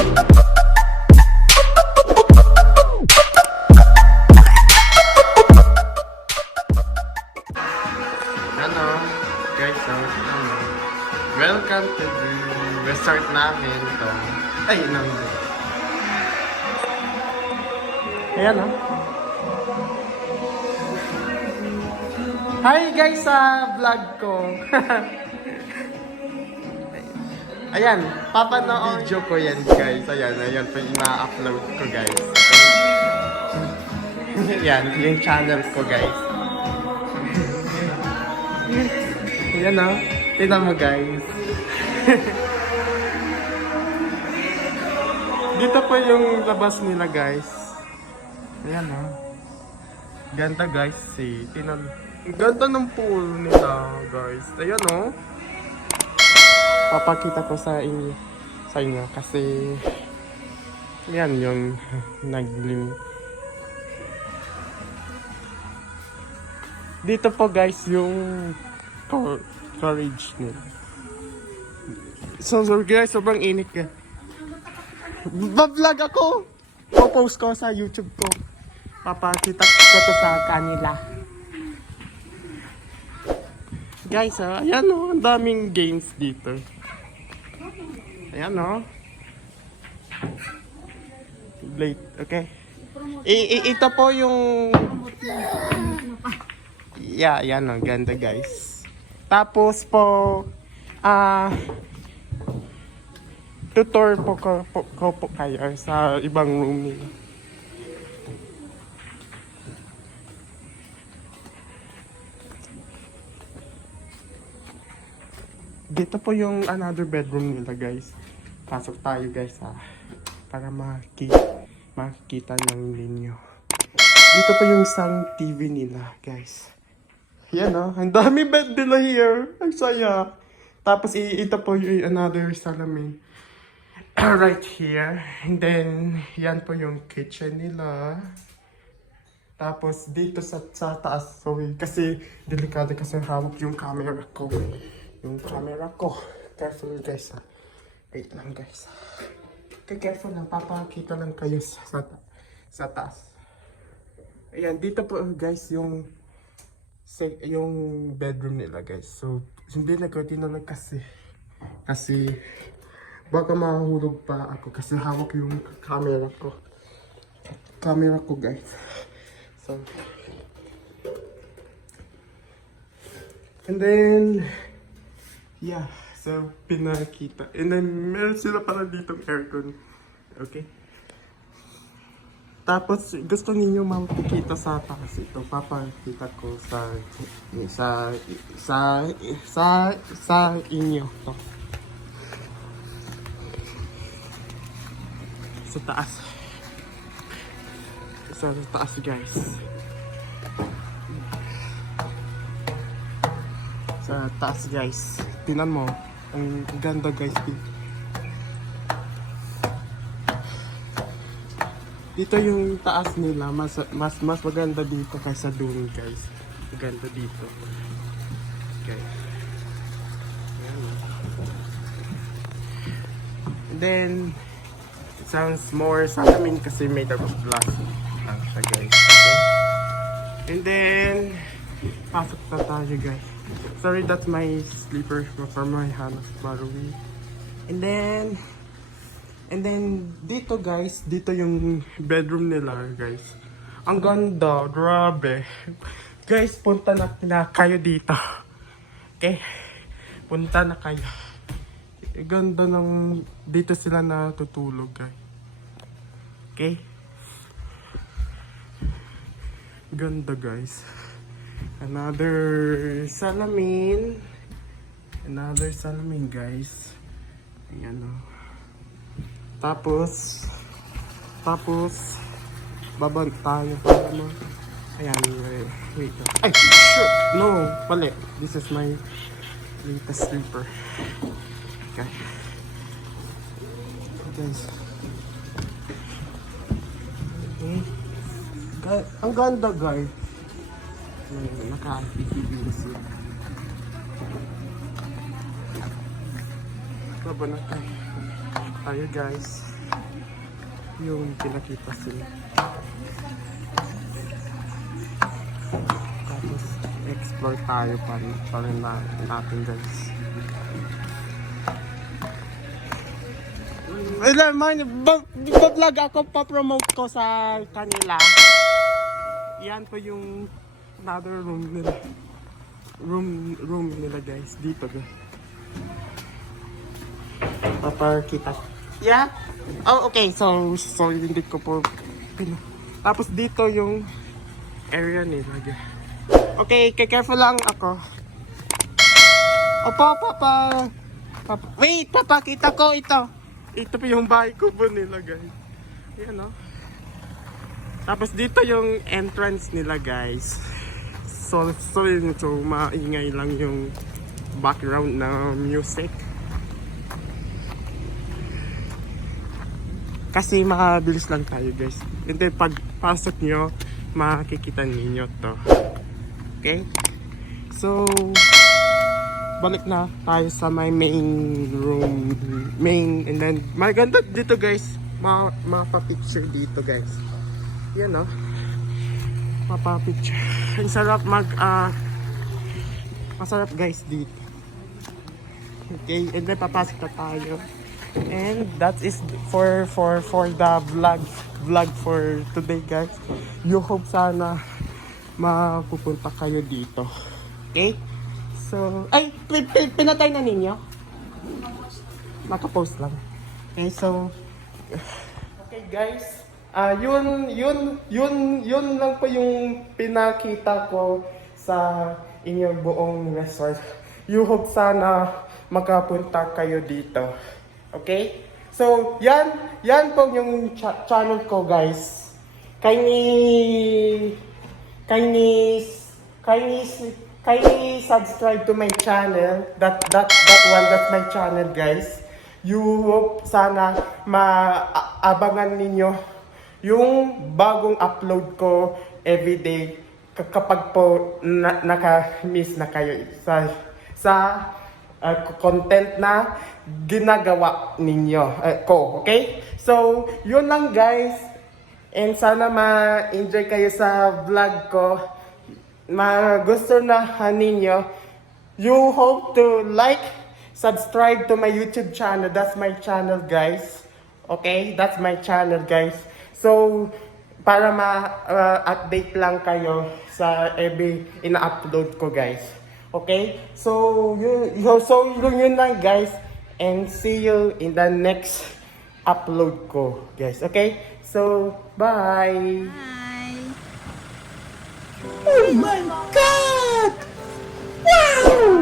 Hello, guys, so, welcome to the resort namin ito. Ay, namin. Ayan, oh. Hi, guys, sa vlog ko. Ayan, papanood video ko yan, guys. Ayan pa yung ina-upload ko, guys. Yan, yung channel ko, guys. Yan o. Tignan mo guys. Dito po yung labas nila guys. Ayan o. Ganda guys si. Tignan. Ganda ng pool nila guys. Ayan o. Papakita ko sa inyo kasi yan yung naglim. Dito po guys yung courage nila. So guys, sobrang init ka. Ba-vlog ako! Po-post ko sa YouTube ko. Papakita ko to sa kanila. Guys, ayan o, ang daming games dito. Ayan o. Late, okay. Ito po yung... Yeah, yan o, ganda guys. Tapos po, tutor po ko kayo sa ibang room nila. Dito po yung another bedroom nila guys. Pasok tayo guys para makita ng ninyo. Dito po yung Sun TV nila guys. Yan o, ang dami bed nila here. Ang saya. Tapos ito po yung another salamin. Right here. And then, yan po yung kitchen nila. Tapos dito sa taas. Sorry, kasi delikado kasi hawak yung camera ko. Yung camera ko. Careful guys ha. Wait lang guys. Okay, careful lang. Papakita lang kayo sa taas. Ayan, dito po guys yung bedroom nila guys. So, hindi na ko tinanong kasi baka mahulog pa ako kasi hawak yung camera ko guys. So, and then yeah, so pinakita. And then meron sila pala ditong aircon. Okay. Tapos gusto niyo makikita sa taas ito, papakita ko sa inyo to. Sa taas. Sa taas guys. Sa taas guys. Tingnan mo, ang ganda guys dito. Dito yung taas nila, mas maganda dito kaysa doon guys. Maganda dito. Okay. And then it sounds more salamin kasi made out of glass siya guys. Okay. And then pasok na tayo guys. Sorry, that's my sleeper for my Hanaf Barawi. And then dito guys, dito yung bedroom nila guys. Ang ganda, grabe. Guys, punta na kayo dito. Okay? Punta na kayo. Ganda ng dito sila natutulog guys. Okay? Ganda guys. Another salamin guys. Ayan o. Tapos babag tayo para mo. Ayan, wait. Ay, sure. No, pali. This is my latest sleeper. Okay. Guys. Okay. Ang ganda, guys. Naka-TV sila. Baba na tayo guys. yung pinakita sila. Tapos explore tayo pa rin natin guys. Ilan man, vlog ako pa-promote ko sa kanila. Yan po yung another room nila. Room nila guys. Dito guys. Papakita. Yeah? Oh, okay. So hindi ko po tapos dito yung area nila guys. Okay, careful lang ako. Opo, papa. Wait, papakita ko ito. Ito po yung bahay kubo nila guys. Yan o. Tapos dito yung entrance nila guys. So maingay lang yung background na music. Kasi makabilis lang tayo guys. And then pag pasok nyo, makikita ninyo to. Okay? So, balik na tayo sa my main room. And then, maganda dito guys. Mapapicture dito guys. Yan o. Mapapicture. Ang sarap masarap guys dito. Okay, and then papasok na tayo. And that is for the vlog for today guys. You hope sana mapupunta kayo dito. Okay? So, ay, pinatay na ninyo? Nakapost lang. Okay, so okay guys. Yun lang po yung pinakita ko sa inyong buong resort. You hope sana makapunta kayo dito. Okay? So, yan po yung channel ko guys. Kindly subscribe to my channel. That's my channel guys. You hope sana maabangan ninyo yung bagong upload ko everyday kapag po naka-miss na kayo sa content na ginagawa ninyo ko, okay? So, yun lang guys. And sana ma-enjoy kayo sa vlog ko. Gusto na ninyo. You hope to like, subscribe to my YouTube channel. That's my channel guys. Okay? That's my channel guys. So, para ma-update lang kayo sa every ina-upload ko guys. Okay? So, yun lang guys. And see you in the next upload ko guys. Okay? So, bye! Bye! Oh my God! Wow!